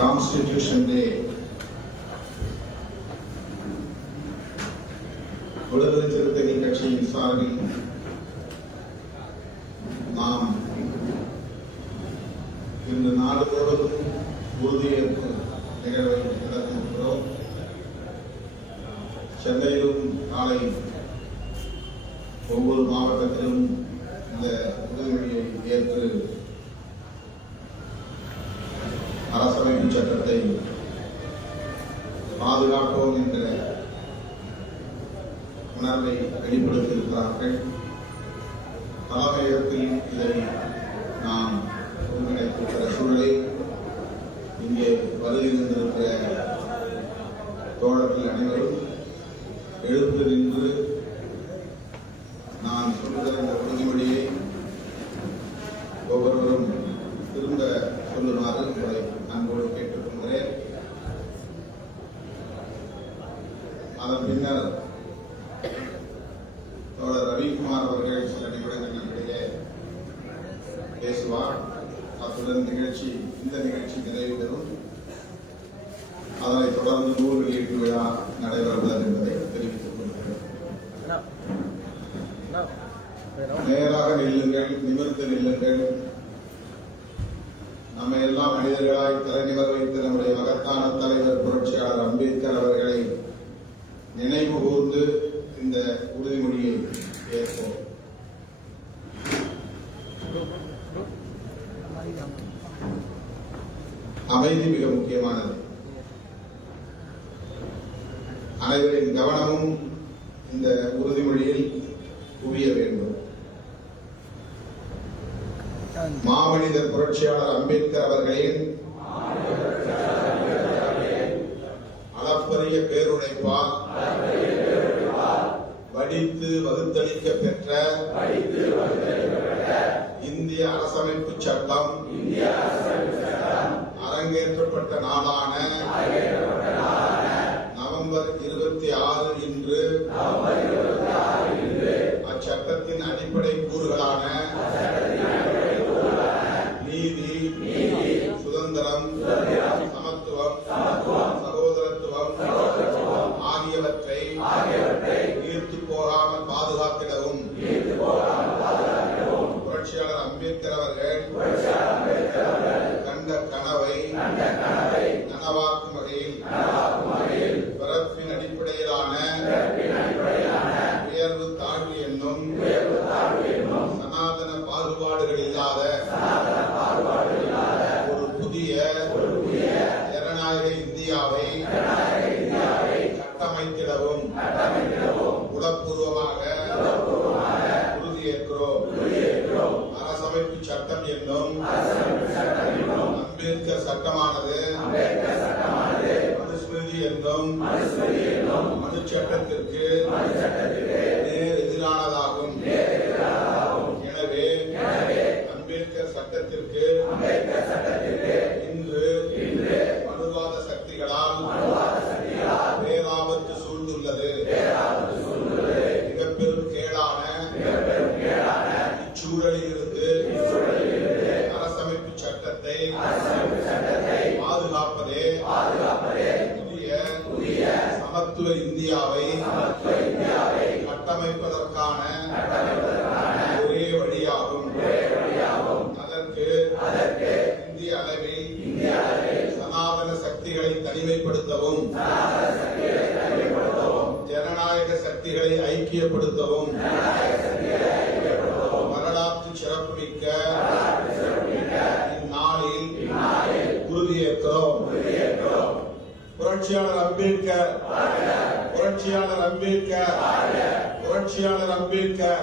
Constitution டே உலக சிறுத்தைகள் கட்சியின் சார்பில் நாம் இன்று நாடு முழுவதும் உறுதியேற்பு நிகழ்வை நடத்தியிருக்கிறோம். சென்னையிலும் நாளை ஒவ்வொரு மாவட்டத்திலும் இந்த உறுதிமொழியை ஏற்று அரசமைப்பு சட்டத்தை பாதுகாப்போம் என்கிற உணர்வை வெளிப்படுத்தியிருக்கிறார்கள். தலைமையகத்தில் இதை நாம் ஒருங்கிணைத்திருக்கிற சூழலில் இங்கே வருகின்றிருக்கிற தோழர்கள் அனைவரும் எழுந்து நின்று நான் சொல்லுகிற இந்த உறுதிமொழியை ஒவ்வொருவரும் திரும்ப சொல்லுமாறு உங்களை அன்போடு பின்னர் தோழர் ரவிக்குமார் அவர்கள் சில நிமிடங்கள் பேசுவார். அத்துடன் நிகழ்ச்சி இந்த நிகழ்ச்சி நிறைவு பெறும் அதனைத் தொடர்ந்து நூல் வெளியீட்டு விழா நடைபெற உள்ளது என்பதை தெரிவித்துக் கொள்கிறேன். நேராக நில்லுங்கள் நிமிர்ந்து நில்லுங்கள். நம்ம எல்லாம் மனிதர்களாய் தலைநிவர் வைத்த நம்முடைய மகத்தான தலைவர் புரட்சியாளர் அம்பேத்கர் அவர்கள் நினைவு கூர்ந்து இந்த உறுதிமொழியை ஏற்போம். அமைதி மிக முக்கியமானது. அனைவரின் கவனமும் இந்த உறுதிமொழியில் குவிய வேண்டும். மாமனிதர் புரட்சியாளர் அம்பேத்கர் அவர்களின் வகுத்தளிக்க பெற்ற இந்திய அரசமைப்பு சட்டம் அரங்கேற்றப்பட்ட நாளான நவம்பர் இருபத்தி ஆறு இன்று அச்சட்டத்தின் அடிப்படை கூறுகளான நீதி சுதந்திரம் சமத்துவம் சகோதரத்துவம் ஆகியவற்றை அம்பேத்கர் கண்ட கனவை நனவாக்கும் வகையில் பிறப்பின் அடிப்படையிலான உயர்வு தாழ்வு என்னும் சனாதன பாகுபாடுகள் இல்லாத ஒரு புதிய ஜனநாயக இந்தியாவை கட்டமைத்திடவும் உளப்பூர்வமாக உறுதியேற்கிறோம். அரசமைப்பு சட்டம் என்னும் அம்பேத்கர் சட்டமானது மனுஸ்மிருதி என்னும் மனு சட்டத்திற்கு கட்டமைப்பதற்கான ஒரே வழியாகும். அதற்கு இந்திய அளவில் சனாதன சக்திகளை தனிமைப்படுத்தவும் ஜனநாயக சக்திகளை ஐக்கியப்படுத்தவும் வரலாற்று சிறப்புமிக்க இந்நாளில் உறுதியேற்கிறோம். புரட்சியாளர் அம்பேத்கர். புரட்சியாளர் அம்பேத்கர். புரட்சியாளர் அம்பேத்கர்.